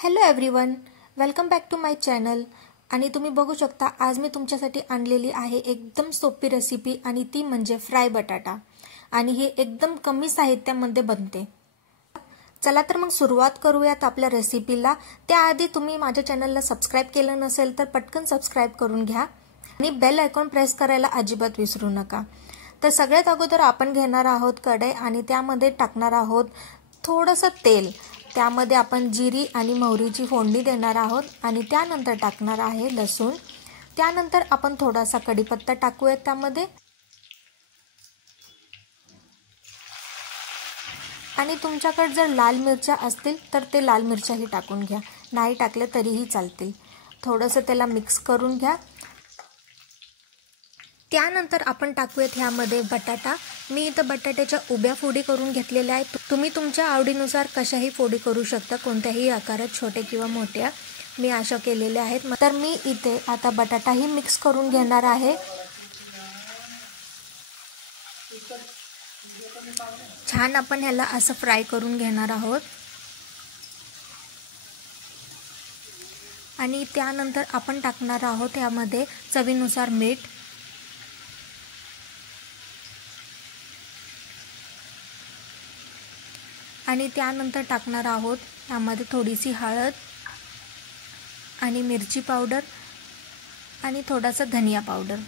Hello everyone, welcome back to my channel. आणि तुम्ही बघू शकता आज मी तुमच्यासाठी आणलेली आहे एकदम सोपी रेसिपी आणि ती म्हणजे फ्राय बटाटा। आणि हे एकदम कमी साहित्यामध्ये बनते। चला तर मग सुरुवात करूयात आपल्या रेसिपीला। त्याआधी तुम्ही माझ्या चॅनलला सबस्क्राइब केलं नसेल तर पटकन सबस्क्राइब करून घ्या आणि बेल आयकॉन प्रेस करायला अजिबात विसरू नका। तर सगळ्यात अगोदर आपण घेणार आहोत कढई आणि त्यामध्ये टाकणार आहोत थोडंसं तेल। त्यामध्ये आपण जिरी आणि मोहरीची फोडणी देणार आहोत आणि त्यानंतर टाकणार आहे लसूण। त्यानंतर आपण थोडासा कढीपत्ता टाकूया त्यामध्ये आणि तुमच्याकडे जर लाल मिरच्या असतील तर ते लाल मिरच्याही टाकून घ्या, नाही टाकले तरीही चालतील। थोडंसं त्याला मिक्स करून घ्या। त्यानंतर आपण टाकूयात ह्यामध्ये बटाटा। मी इथं बटाट्याच्या उभ्या फोडी करून घेतलेल्या आहेत। तुम्ही तुमच्या आवडीनुसार कशाही फोडी करू शकता, कोणत्याही आकारात, छोटे किंवा मोठ्या। मी अशा केलेल्या आहेत। तर मी इथे आता बटाटाही मिक्स करून घेणार आहे। छान आपण ह्याला असं फ्राय करून घेणार आहोत आणि त्यानंतर आपण टाकणार आहोत यामध्ये चवीनुसार मीठ आणि त्यानंतर टाकणार आहोत यामध्ये थोडीशी हळद आणि मिरची पावडर आणि थोडासा धनिया पावडर।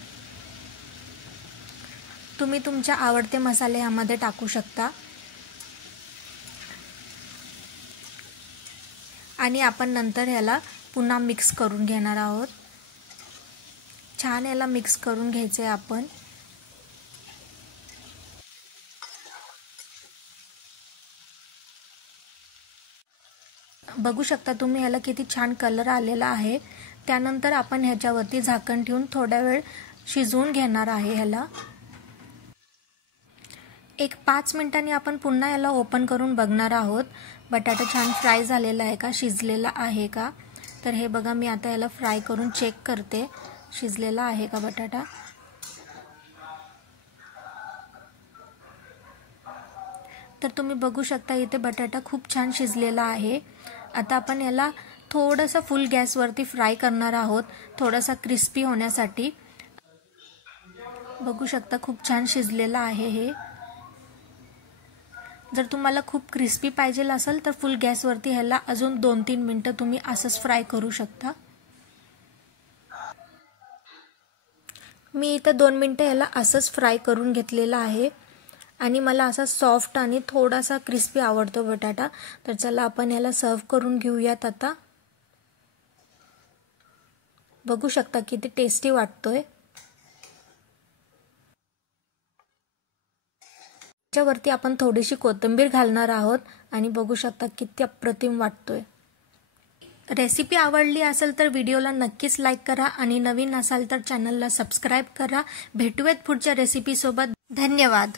तुम्ही तुमच्या आवडते मसाले यामध्ये टाकू शकता आणि आपण नंतर याला पुन्हा मिक्स करून घेणार आहोत। छान याला मिक्स करून घ्यायचे आपण। बघू शकता तुम्ही ह्याला किती छान कलर आलेला आहे। त्यानंतर आपण ह्याच्यावरती झाकण ठेवून थोडा वेळ शिजवून घेणार आहे ह्याला। एक 5 मिनिटांनी आपण पुन्हा याला ओपन करून बघणार आहोत बटाटा छान फ्राय झालेला आहे का, शिजलेला आहे का। तर हे बघा, मी आता याला फ्राय करून चेक करते शिजलेला आहे का बटाटा। तर तुम्ही बघू शकता इथे बटाटा खूप छान शिजलेला आहे। आता आपण याला थोडंसं फुल गॅसवरती फ्राय करणार आहोत, थोडासा क्रिस्पी होण्यासाठी। बघू शकता खूप छान शिजलेला आहे हे। जर तुम्हाला खूप क्रिस्पी पाहिजे असेल तर फुल गॅसवरती ह्याला अजून 2-3 मिनिटं तुम्ही असंच फ्राय करू शकता। मी इथं 2 मिनिटं ह्याला असंच फ्राय करून घेतलेला आहे आणि मला असा सॉफ्ट आणि थोडासा क्रिस्पी आवडतो बटाटा। तर चला आपण ह्याला सर्व करून घेऊयात आता। बघू शकता किती टेस्टी वाटतोय। त्याच्यावरती आपण थोडीशी कोथिंबीर घालणार आहोत आणि बघू शकता किती अप्रतिम वाटतोय। रेसिपी आवडली असेल तर व्हिडिओला नक्कीच लाईक करा आणि नवीन असाल तर चॅनलला सबस्क्राइब करा। भेटूयात पुढच्या रेसिपी सोबत। धन्यवाद।